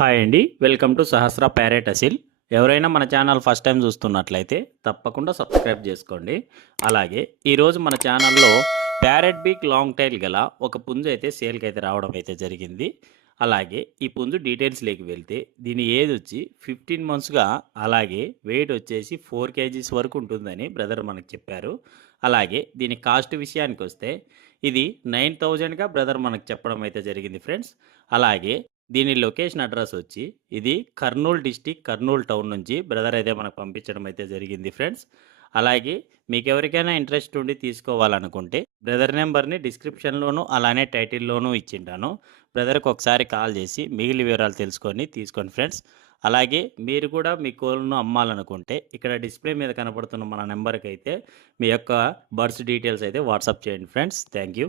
Hi అండి, welcome to Sahasra parrot Aseel. ఎవరైనా మన ఛానల్ ఫస్ట్ టైం చూస్తున్నట్లయితే తప్పకుండా సబ్స్క్రైబ్ చేసుకోండి. అలాగే ఈరోజు మన ఛానల్లో ప్యారెట్ బీక్ లాంగ్ టైల్ గల ఒక పుంజు అయితే సేల్కి అయితే రావడం అయితే జరిగింది. అలాగే ఈ పుంజు డీటెయిల్స్లోకి వెళ్తే దీని ఏజ్ వచ్చి 15 మంత్స్గా, అలాగే వెయిట్ వచ్చేసి 4 kgs వరకు ఉంటుందని బ్రదర్ మనకు చెప్పారు. అలాగే దీని కాస్ట్ విషయానికి వస్తే ఇది 9,000గా బ్రదర్ మనకు చెప్పడం అయితే జరిగింది ఫ్రెండ్స్. అలాగే దీని లొకేషన్ అడ్రస్ వచ్చి ఇది కర్నూలు డిస్టిక్, కర్నూలు టౌన్ నుంచి బ్రదర్ అయితే మనకు పంపించడం అయితే జరిగింది ఫ్రెండ్స్. అలాగే మీకు ఎవరికైనా ఇంట్రెస్ట్ ఉండి తీసుకోవాలనుకుంటే బ్రదర్ నెంబర్ని డిస్క్రిప్షన్లోను అలానే టైటిల్లోనూ ఇచ్చింటాను. బ్రదర్కి ఒకసారి కాల్ చేసి మిగిలిన వివరాలు తెలుసుకొని తీసుకోండి ఫ్రెండ్స్. అలాగే మీరు కూడా మీ కోళ్ళను అమ్మాలనుకుంటే ఇక్కడ డిస్ప్లే మీద కనపడుతున్న మన నెంబర్కి అయితే మీ యొక్క బర్డ్స్ డీటెయిల్స్ అయితే వాట్సాప్ చేయండి ఫ్రెండ్స్. Thank you.